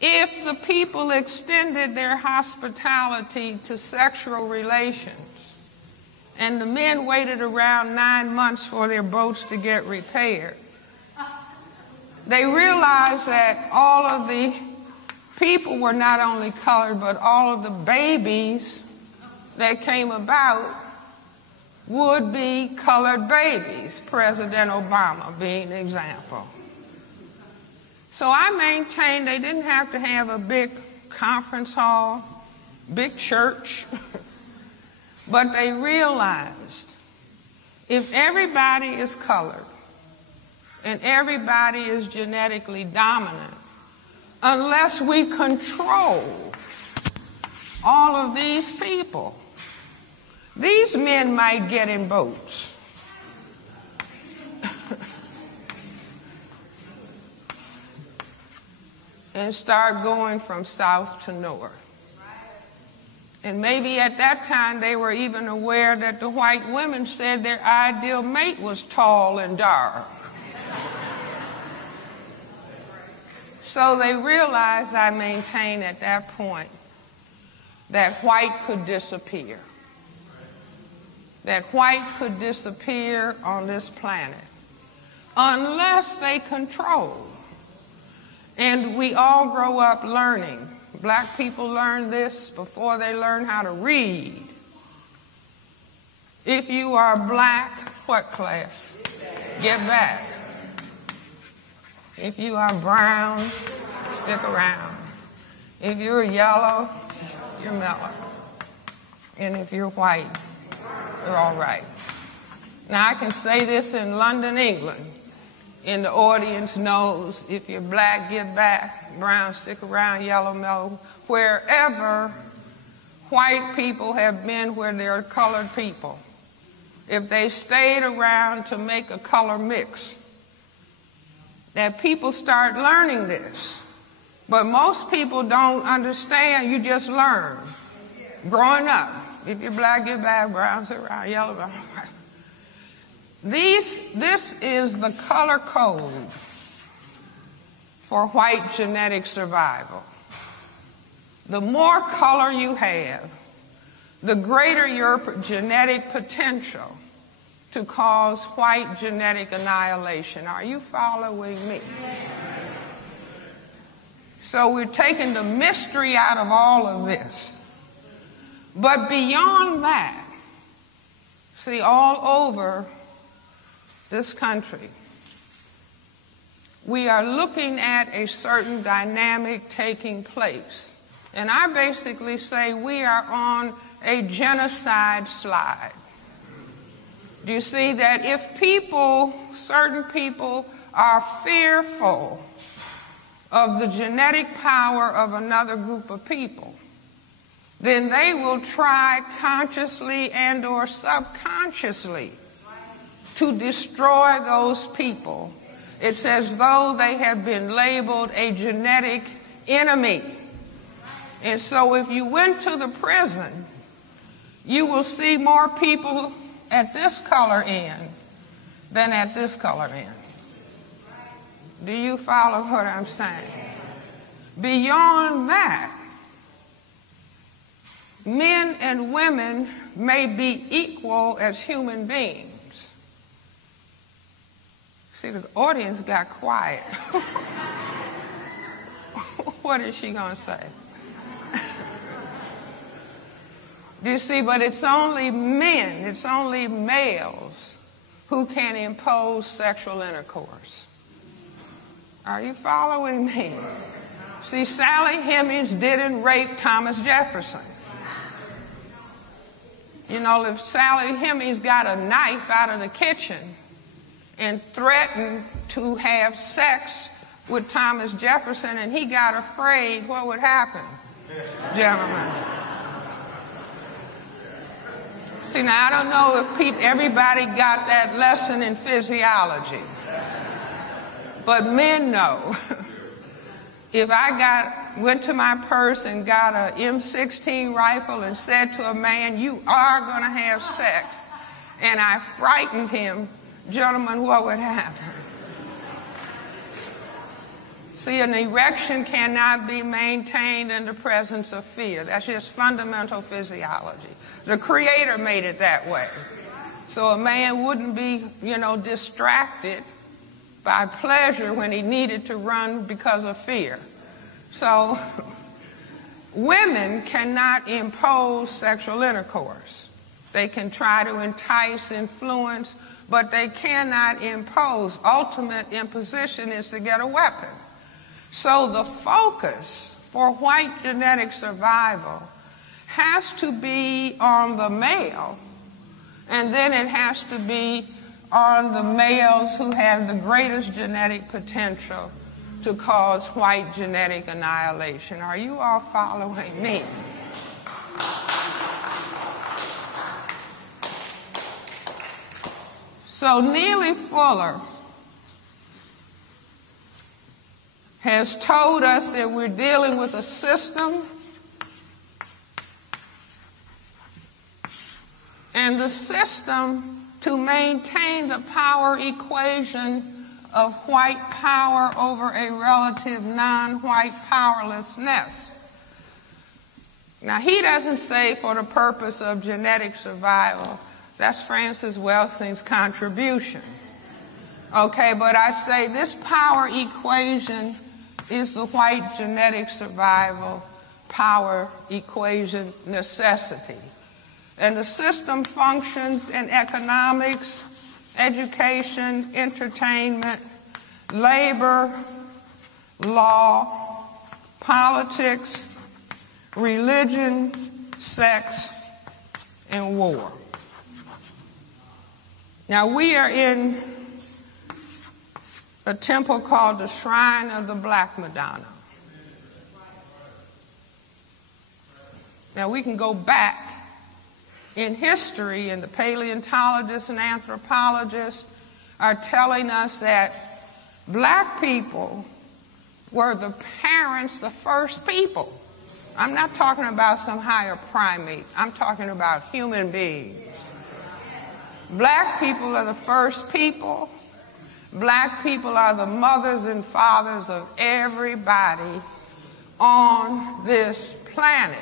If the people extended their hospitality to sexual relations, and the men waited around 9 months for their boats to get repaired, they realized that all of the people were not only colored, but all of the babies that came about would be colored babies, President Obama being an example. So I maintain they didn't have to have a big conference hall, big church, but they realized if everybody is colored and everybody is genetically dominant, unless we control all of these people, these men might get in boats. And start going from south to north. And maybe at that time they were even aware that the white women said their ideal mate was tall and dark. So they realized, I maintain at that point, that white could disappear. That white could disappear on this planet unless they control. And we all grow up learning. Black people learn this before they learn how to read. If you are black, what class? Get back. If you are brown, stick around. If you're yellow, you're mellow. And if you're white, you're all right. Now I can say this in London, England. And the audience knows if you're black, get back, brown, stick around, yellow, mellow. Wherever white people have been where there are colored people, if they stayed around to make a color mix, that people start learning this. But most people don't understand, you just learn. Growing up, if you're black, get back, brown, sit around, yellow, brown, white. This is the color code for white genetic survival. The more color you have, the greater your genetic potential to cause white genetic annihilation. Are you following me? So we're taking the mystery out of all of this. But beyond that, see, all over this country, we are looking at a certain dynamic taking place. And I basically say we are on a genocide slide. Do you see that if people, certain people, are fearful of the genetic power of another group of people, then they will try consciously and or subconsciously to destroy those people. It's as though they have been labeled a genetic enemy. And so if you went to the prison, you will see more people at this color end than at this color end. Do you follow what I'm saying? Beyond that, men and women may be equal as human beings. See, the audience got quiet. What is she going to say? Do you see? But it's only men, it's only males who can impose sexual intercourse. Are you following me? See, Sally Hemings didn't rape Thomas Jefferson. You know, if Sally Hemings got a knife out of the kitchen and threatened to have sex with Thomas Jefferson and he got afraid, what would happen, gentlemen? See, now I don't know if everybody got that lesson in physiology, but men know. If I went to my purse and got a M16 rifle and said to a man, "You are going to have sex," and I frightened him, gentlemen, what would happen? See, an erection cannot be maintained in the presence of fear. That's just fundamental physiology. The Creator made it that way. So a man wouldn't be, distracted by pleasure when he needed to run because of fear. So women cannot impose sexual intercourse. They can try to entice, influence, but they cannot impose. Ultimate imposition is to get a weapon. So the focus for white genetic survival has to be on the male, and then it has to be on the males who have the greatest genetic potential to cause white genetic annihilation. Are you all following me? So Neely Fuller has told us that we're dealing with a system, and the system, to maintain the power equation of white power over a relative non-white powerlessness. Now, he doesn't say for the purpose of genetic survival. That's Francis Welsing's contribution. Okay, but I say this power equation is the white genetic survival power equation necessity. And the system functions in economics, education, entertainment, labor, law, politics, religion, sex, and war. Now, we are in a temple called the Shrine of the Black Madonna. Now, we can go back in history, and the paleontologists and anthropologists are telling us that black people were the parents, the first people. I'm not talking about some higher primate. I'm talking about human beings. Black people are the first people. Black people are the mothers and fathers of everybody on this planet.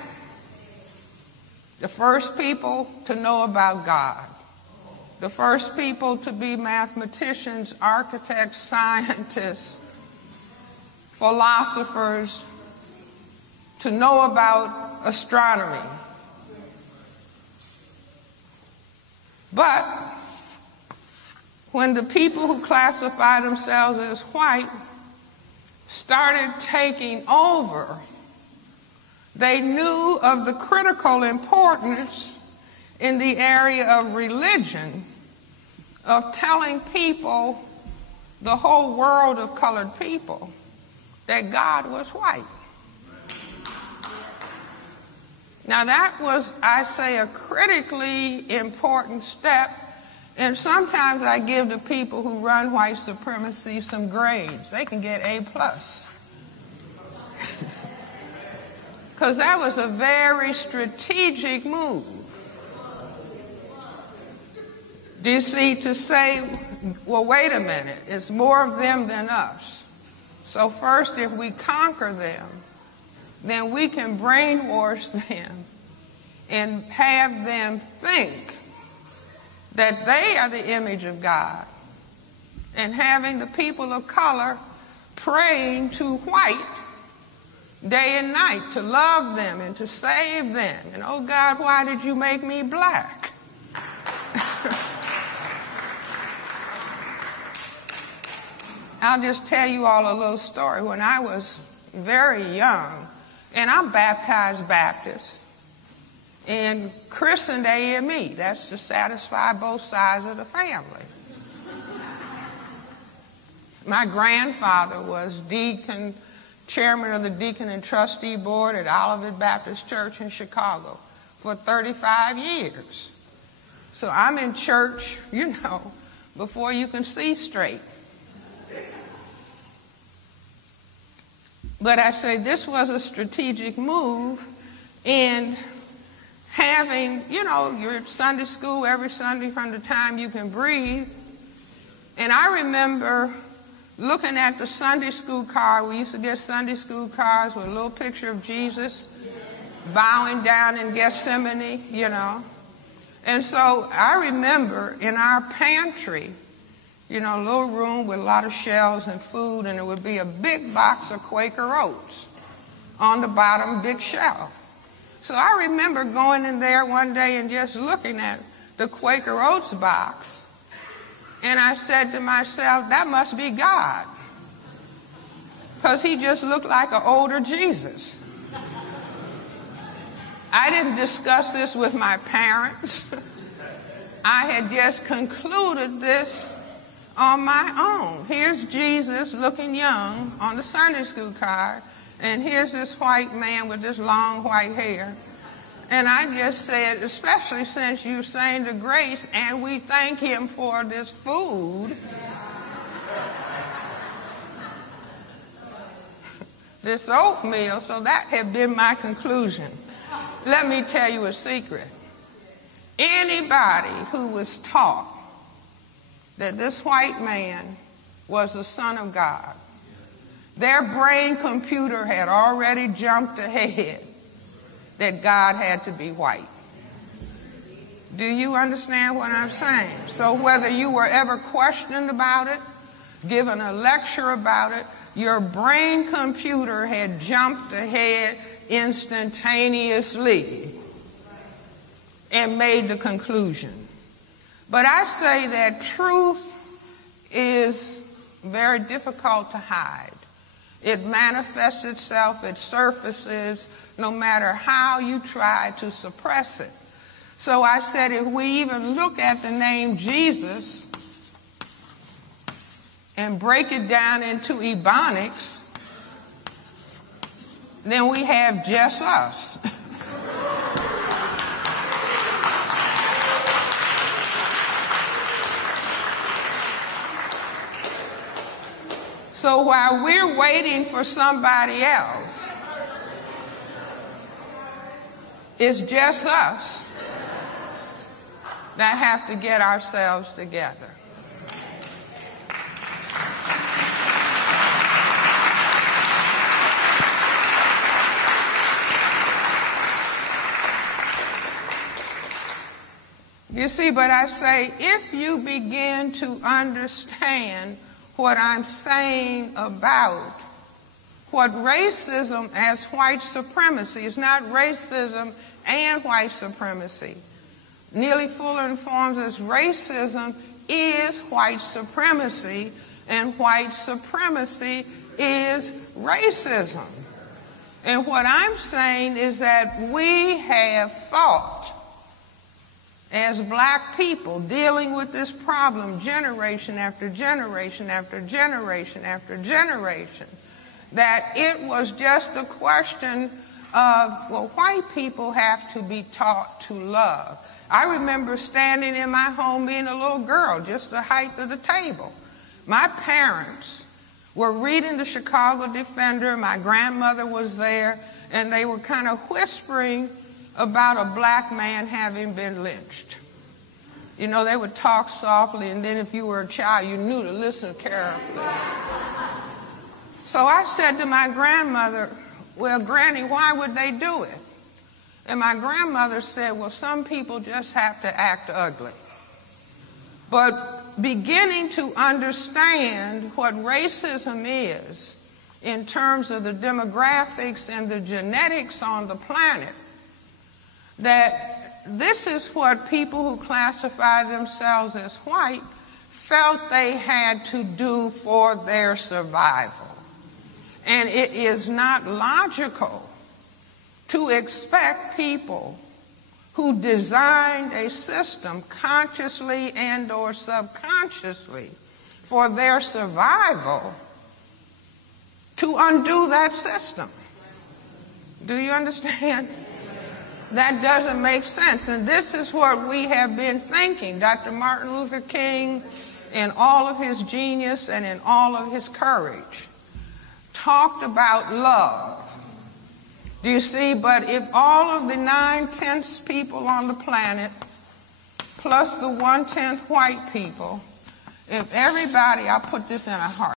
The first people to know about God. The first people to be mathematicians, architects, scientists, philosophers, to know about astronomy. But when the people who classify themselves as white started taking over, they knew of the critical importance in the area of religion of telling people, the whole world of colored people, that God was white. Now that was, I say, a critically important step, and sometimes I give the people who run white supremacy some grades. They can get A+. Because that was a very strategic move. Do you see, to say, well, wait a minute, it's more of them than us. So first, if we conquer them, then we can brainwash them and have them think that they are the image of God, and having the people of color praying to white day and night to love them and to save them. And, oh God, why did you make me black? I'll just tell you all a little story. When I was very young, and I'm baptized Baptist, and christened AME, that's to satisfy both sides of the family. My grandfather was deacon, chairman of the Deacon and Trustee Board at Olivet Baptist Church in Chicago for 35 years. So I'm in church, before you can see straight. But I say this was a strategic move in having, your Sunday school every Sunday from the time you can breathe. And I remember looking at the Sunday school card. We used to get Sunday school cards with a little picture of Jesus bowing down in Gethsemane, you know. And so I remember in our pantry, you know, a little room with a lot of shelves and food, and there would be a big box of Quaker Oats on the bottom big shelf. So I remember going in there one day and just looking at the Quaker Oats box, and I said to myself, that must be God, because he just looked like an older Jesus. I didn't discuss this with my parents. I had just concluded this on my own. Here's Jesus looking young on the Sunday school card, and here's this white man with this long white hair. And I just said, especially since you sang the grace and we thank him for this food, this oatmeal, so that had been my conclusion. Let me tell you a secret. Anybody who was taught that this white man was the Son of God, their brain computer had already jumped ahead that God had to be white. Do you understand what I'm saying? So whether you were ever questioned about it, given a lecture about it, your brain computer had jumped ahead instantaneously and made the conclusion. But I say that truth is very difficult to hide. It manifests itself, it surfaces, no matter how you try to suppress it. So I said, if we even look at the name Jesus and break it down into Ebonics, then we have just us. So while we're waiting for somebody else, it's just us that have to get ourselves together. You see, but I say, if you begin to understand what I'm saying about what racism as white supremacy is, not racism and white supremacy. Neely Fuller informs us racism is white supremacy, and white supremacy is racism. And what I'm saying is that we have fought as black people dealing with this problem generation after generation after generation after generation, that it was just a question of, well, white people have to be taught to love. I remember standing in my home being a little girl, just the height of the table. My parents were reading the Chicago Defender, my grandmother was there, and they were kind of whispering about a black man having been lynched. You know, they would talk softly, and then if you were a child, you knew to listen carefully. So I said to my grandmother, well, Granny, why would they do it? And my grandmother said, well, some people just have to act ugly. But beginning to understand what racism is in terms of the demographics and the genetics on the planet, that this is what people who classify themselves as white felt they had to do for their survival. And it is not logical to expect people who designed a system consciously and or subconsciously for their survival to undo that system. Do you understand? That doesn't make sense. And this is what we have been thinking. Dr. Martin Luther King, in all of his genius and in all of his courage, talked about love. Do you see? But if all of the 9/10 people on the planet, plus the 1/10 white people, if everybody, I'll put this in a heart.